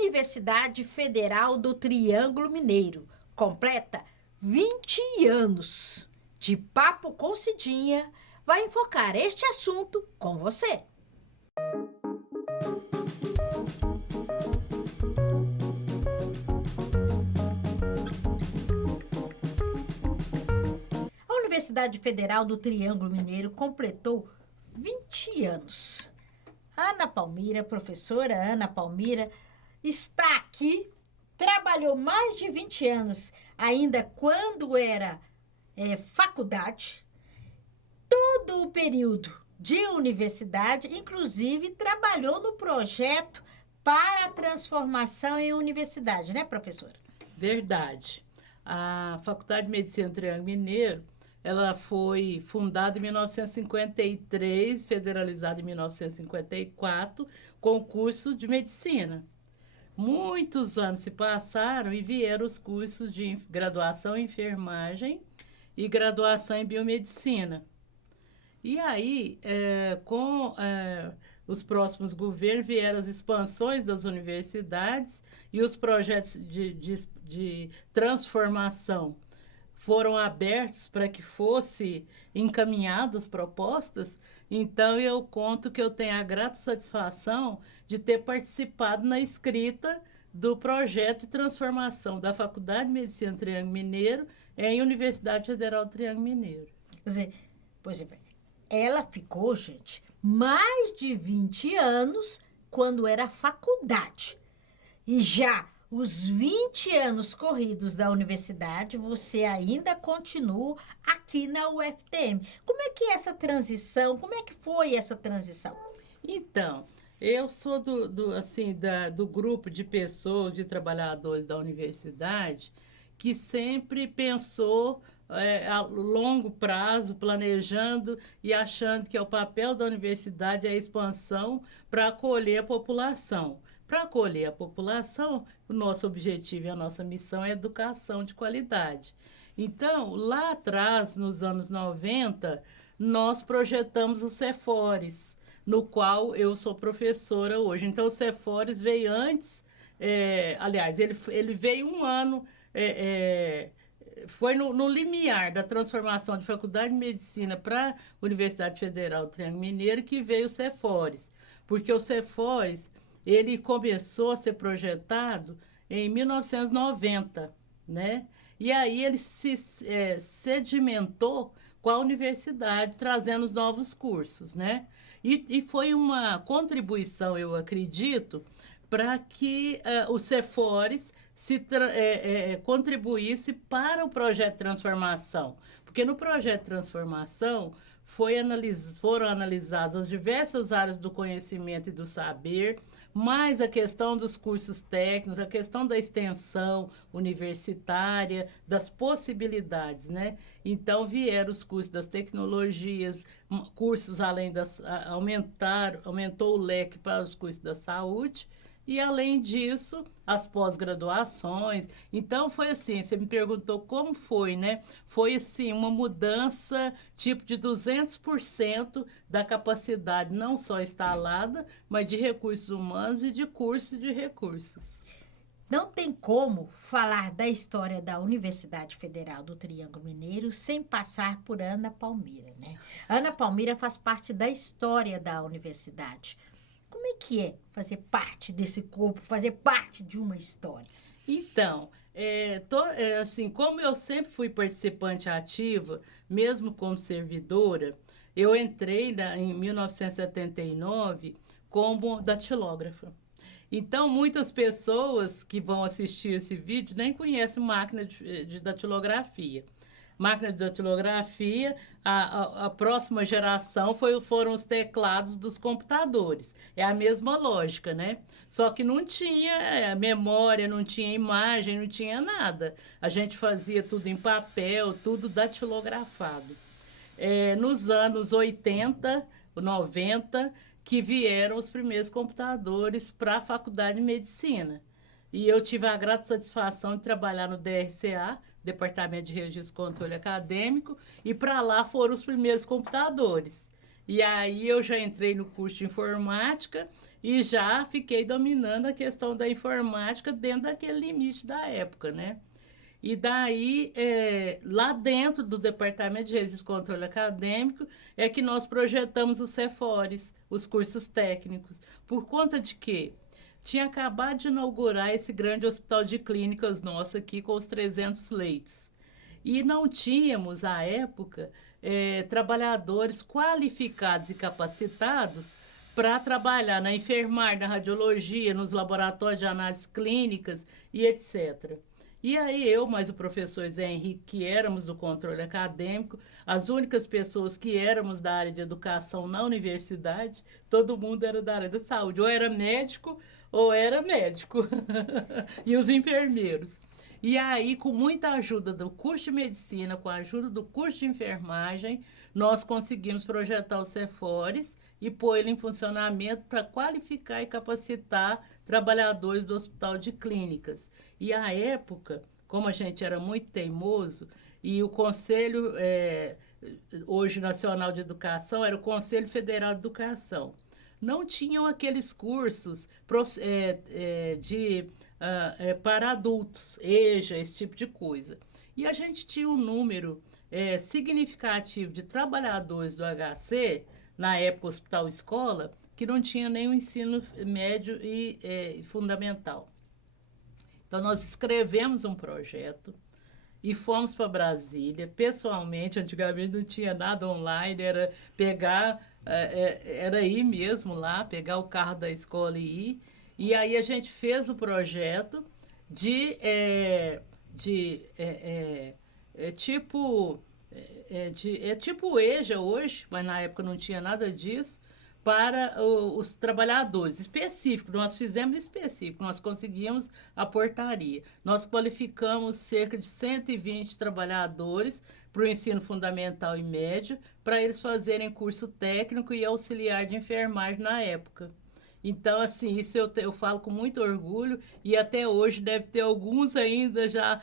Universidade Federal do Triângulo Mineiro completa 20 anos. De Papo com Cidinha, vai enfocar este assunto com você. A Universidade Federal do Triângulo Mineiro completou 20 anos. Ana Palmira, professora Ana Palmira, está aqui, trabalhou mais de 20 anos, ainda quando era faculdade, todo o período de universidade, inclusive trabalhou no projeto para a transformação em universidade, né, professora? Verdade. A Faculdade de Medicina do Triângulo Mineiro, ela foi fundada em 1953, federalizada em 1954, com o curso de medicina. Muitos anos se passaram e vieram os cursos de graduação em enfermagem e graduação em biomedicina. E aí, com os próximos governos, vieram as expansões das universidades e os projetos de transformação foram abertos para que fosse encaminhadas propostas. Então, eu conto que eu tenho a grata satisfação de ter participado na escrita do projeto de transformação da Faculdade de Medicina do Triângulo Mineiro em Universidade Federal do Triângulo Mineiro. Quer dizer, por exemplo, ela ficou, gente, mais de 20 anos quando era faculdade. E já os 20 anos corridos da universidade, você ainda continua aqui na UFTM. Como é que é essa transição? Como é que foi essa transição? Então, eu sou do grupo de pessoas, de trabalhadores da universidade, que sempre pensou a longo prazo, planejando e achando que o papel da universidade é a expansão para acolher a população. Para acolher a população, o nosso objetivo e a nossa missão é educação de qualidade. Então, lá atrás, nos anos 90, nós projetamos o Cefores, no qual eu sou professora hoje. Então, o Cefores veio antes, aliás, ele veio um ano, foi no limiar da transformação de Faculdade de Medicina para a Universidade Federal do Triângulo Mineiro que veio o Cefores, porque o Cefores ele começou a ser projetado em 1990, né? E aí ele se sedimentou com a universidade, trazendo os novos cursos, né? E foi uma contribuição, eu acredito, para que o Cefores contribuísse para o projeto de transformação. Porque no projeto de transformação foram analisadas as diversas áreas do conhecimento e do saber, mais a questão dos cursos técnicos, a questão da extensão universitária, das possibilidades, né? Então, vieram os cursos das tecnologias, cursos além aumentou o leque para os cursos da saúde, e, além disso, as pós-graduações. Então, foi assim, você me perguntou como foi, né? Foi, assim, uma mudança, tipo, de 200% da capacidade, não só instalada, mas de recursos humanos e de cursos de recursos. Não tem como falar da história da Universidade Federal do Triângulo Mineiro sem passar por Ana Palmira, né? Ana Palmira faz parte da história da universidade. Como é que é fazer parte desse corpo, fazer parte de uma história? Então, assim, como eu sempre fui participante ativa, mesmo como servidora, eu entrei em 1979 como datilógrafa. Então, muitas pessoas que vão assistir esse vídeo nem conhecem máquina de datilografia. Máquina de datilografia, a próxima geração foram os teclados dos computadores. É a mesma lógica, né? Só que não tinha memória, não tinha imagem, não tinha nada. A gente fazia tudo em papel, tudo datilografado. Nos anos 80, 90, que vieram os primeiros computadores para a Faculdade de Medicina. E eu tive a grata satisfação de trabalhar no DRCA, Departamento de Registro e Controle Acadêmico, e para lá foram os primeiros computadores. E aí eu já entrei no curso de informática e já fiquei dominando a questão da informática dentro daquele limite da época, né? E daí, lá dentro do Departamento de Registro e Controle Acadêmico, é que nós projetamos os CEFORES, os cursos técnicos. Por conta de quê? Tinha acabado de inaugurar esse grande hospital de clínicas nosso aqui com os 300 leitos. E não tínhamos, à época, trabalhadores qualificados e capacitados para trabalhar na enfermagem, na radiologia, nos laboratórios de análises clínicas e etc. E aí eu, mais o professor Zé Henrique, que éramos do controle acadêmico, as únicas pessoas que éramos da área de educação na universidade, todo mundo era da área da saúde, ou era médico ou era médico, e os enfermeiros. E aí, com muita ajuda do curso de medicina, com a ajuda do curso de enfermagem, nós conseguimos projetar os CEFORES e pôr ele em funcionamento para qualificar e capacitar trabalhadores do Hospital de Clínicas. E à época, como a gente era muito teimoso, e o Conselho, hoje Nacional de Educação, era o Conselho Federal de Educação, não tinham aqueles cursos para adultos, EJA, esse tipo de coisa. E a gente tinha um número significativo de trabalhadores do HC, na época Hospital Escola, que não tinha nem o ensino médio e fundamental. Então, nós escrevemos um projeto e fomos para Brasília, pessoalmente. Antigamente não tinha nada online, era pegar, era ir mesmo lá, pegar o carro da escola e ir. E aí a gente fez o projeto tipo EJA hoje, mas na época não tinha nada disso, para os trabalhadores específicos. Nós fizemos específico, nós conseguimos a portaria. Nós qualificamos cerca de 120 trabalhadores para o ensino fundamental e médio, para eles fazerem curso técnico e auxiliar de enfermagem na época. Então, assim, isso eu falo com muito orgulho, e até hoje deve ter alguns ainda já,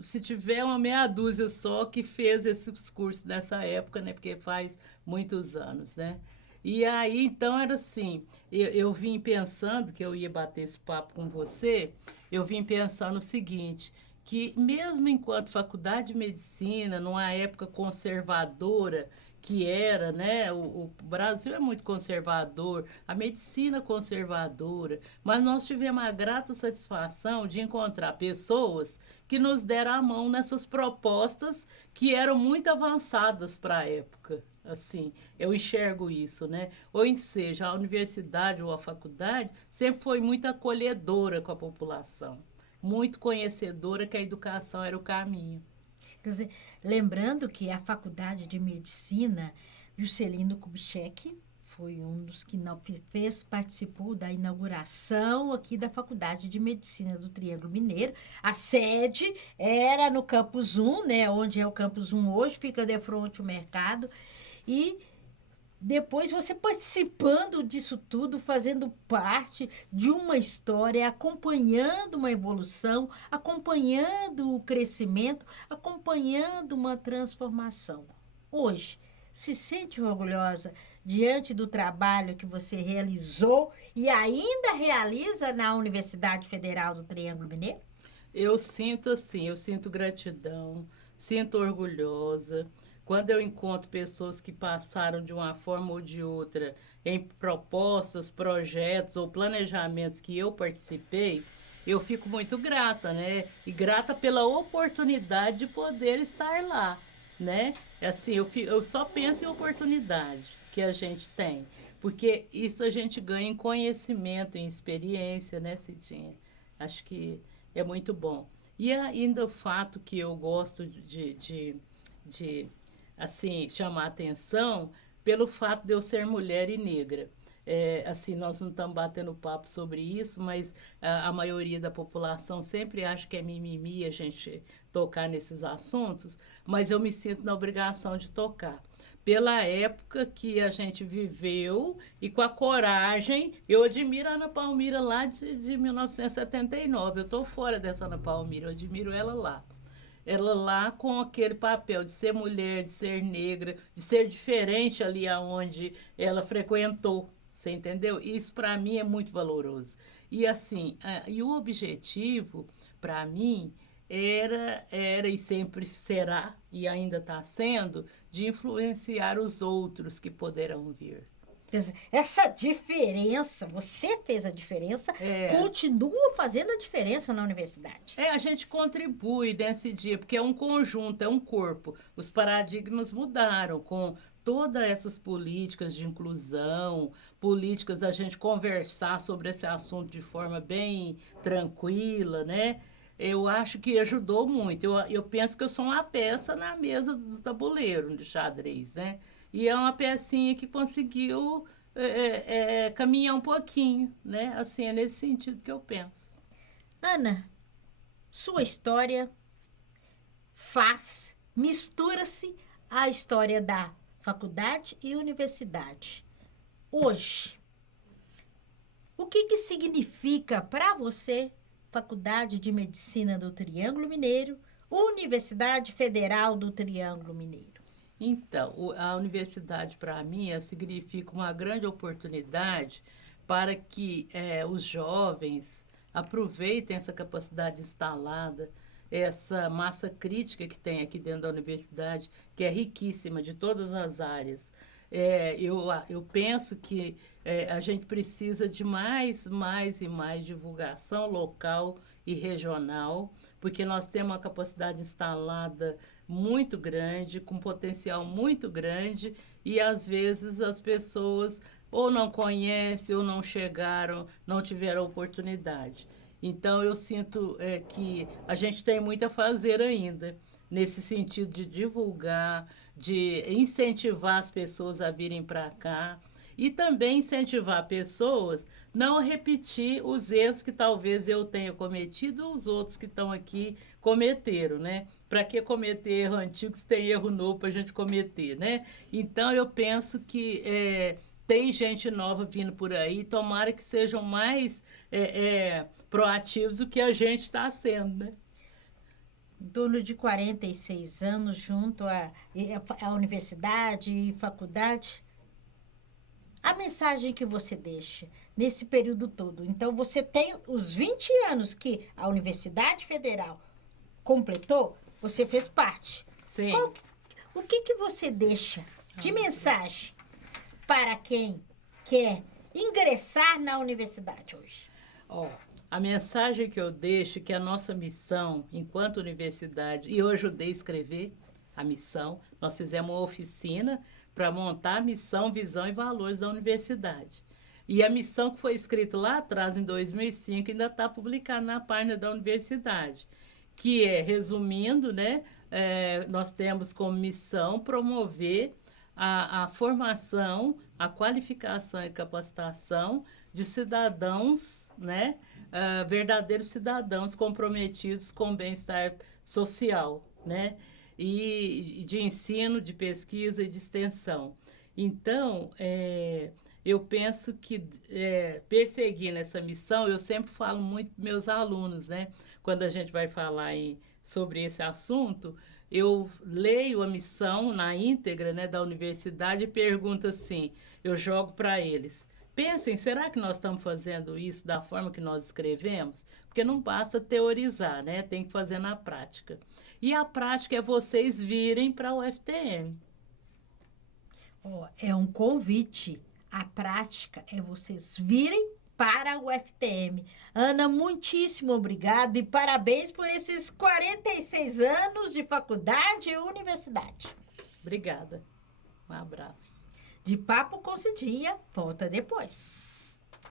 se tiver uma meia dúzia só, que fez esses cursos nessa época, né? Porque faz muitos anos, né? E aí, então, era assim, eu vim pensando que eu ia bater esse papo com você, eu vim pensando o seguinte, que mesmo enquanto faculdade de medicina, numa época conservadora, que era, né? O Brasil é muito conservador, a medicina conservadora, mas nós tivemos a grata satisfação de encontrar pessoas que nos deram a mão nessas propostas que eram muito avançadas para a época. Assim, eu enxergo isso, né? Ou seja, a universidade ou a faculdade sempre foi muito acolhedora com a população, muito conhecedora que a educação era o caminho. Quer dizer, lembrando que a Faculdade de Medicina, Juscelino Kubitschek foi um dos que participou da inauguração aqui da Faculdade de Medicina do Triângulo Mineiro. A sede era no Campus 1, né, onde é o Campus 1 hoje, fica de frente ao mercado. E depois você participando disso tudo, fazendo parte de uma história, acompanhando uma evolução, acompanhando o crescimento, acompanhando uma transformação. Hoje, se sente orgulhosa diante do trabalho que você realizou e ainda realiza na Universidade Federal do Triângulo Mineiro? Eu sinto assim, eu sinto gratidão, sinto orgulhosa. Quando eu encontro pessoas que passaram de uma forma ou de outra em propostas, projetos ou planejamentos que eu participei, eu fico muito grata, né? E grata pela oportunidade de poder estar lá, né? Assim, eu só penso em oportunidade que a gente tem, porque isso a gente ganha em conhecimento, em experiência, né, Cidinha? Acho que é muito bom. E ainda o fato que eu gosto de assim, chamar atenção pelo fato de eu ser mulher e negra. Assim, nós não estamos batendo papo sobre isso, mas a maioria da população sempre acha que é mimimi a gente tocar nesses assuntos, mas eu me sinto na obrigação de tocar. Pela época que a gente viveu e com a coragem, eu admiro a Ana Palmira lá de 1979. Eu estou fora dessa Ana Palmira, eu admiro ela lá. ela lá com aquele papel de ser mulher, de ser negra, de ser diferente ali aonde ela frequentou. Você entendeu? Isso para mim é muito valoroso. E assim, e o objetivo para mim era e sempre será e ainda está sendo de influenciar os outros que poderão vir. Essa diferença, você fez a diferença, continua fazendo a diferença na universidade. A gente contribui nesse dia, porque é um conjunto, é um corpo. Os paradigmas mudaram com todas essas políticas de inclusão, políticas da gente conversar sobre esse assunto de forma bem tranquila, né? Eu acho que ajudou muito. Eu penso que eu sou uma peça na mesa do tabuleiro de xadrez, né? E é uma pecinha que conseguiu caminhar um pouquinho, né? Assim, é nesse sentido que eu penso. Ana, sua história mistura-se à história da faculdade e universidade. Hoje, o que significa para você Faculdade de Medicina do Triângulo Mineiro, Universidade Federal do Triângulo Mineiro? Então, a universidade, para mim, significa uma grande oportunidade para que os jovens aproveitem essa capacidade instalada, essa massa crítica que tem aqui dentro da universidade, que é riquíssima de todas as áreas. Eu penso que a gente precisa de mais e mais divulgação local e regional, porque nós temos uma capacidade instalada muito grande, com potencial muito grande, e às vezes as pessoas ou não conhecem, ou não chegaram, não tiveram oportunidade. Então, eu sinto que a gente tem muito a fazer ainda, nesse sentido de divulgar, de incentivar as pessoas a virem para cá, e também incentivar pessoas não a repetir os erros que talvez eu tenha cometido ou os outros que estão aqui cometeram, né? Para que cometer erro antigo se tem erro novo para a gente cometer, né? Então, eu penso que tem gente nova vindo por aí, tomara que sejam mais proativos do que a gente está sendo, né? Dono de 46 anos junto à universidade e faculdade, a mensagem que você deixa nesse período todo. Então, você tem os 20 anos que a Universidade Federal completou, você fez parte. Sim. O que você deixa de mensagem para quem quer ingressar na universidade hoje? A mensagem que eu deixo é que a nossa missão, enquanto universidade, e eu ajudei a escrever a missão, nós fizemos uma oficina para montar a missão, visão e valores da universidade. E a missão que foi escrita lá atrás, em 2005, ainda está publicada na página da universidade, que resumindo, né, nós temos como missão promover a formação, a qualificação e capacitação de cidadãos, né, verdadeiros cidadãos comprometidos com o bem-estar social, né, e de ensino, de pesquisa e de extensão. Então, eu penso que perseguindo essa missão, eu sempre falo muito para meus alunos, né, quando a gente vai falar sobre esse assunto, eu leio a missão na íntegra, né, da universidade e pergunto assim, eu jogo para eles, pensem, será que nós estamos fazendo isso da forma que nós escrevemos? Porque não basta teorizar, né? Tem que fazer na prática. E a prática é vocês virem para o UFTM. É um convite. A prática é vocês virem para o UFTM. Ana, muitíssimo obrigado e parabéns por esses 46 anos de faculdade e universidade. Obrigada. Um abraço. De Papo com Cidinha, volta depois.